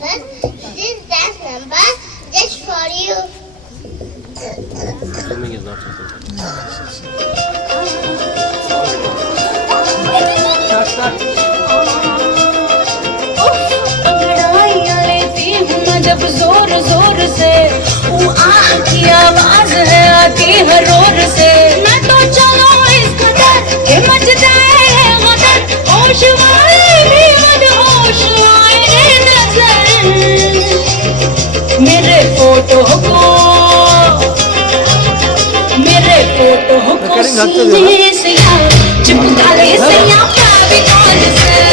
person. This dance number just for you. Swimming is not so अंगड़ाइयाँ लेती हूँ मैं जब जोर जोर से, वो आँख की आवाज है आती है रोर से। मैं तो चलो इस कदर के मच जाए है गदर, होश वाले भी मदहोश आए रे नजर। मेरे फोटो को सीने से या चिपका ले से या फेविकॉल से।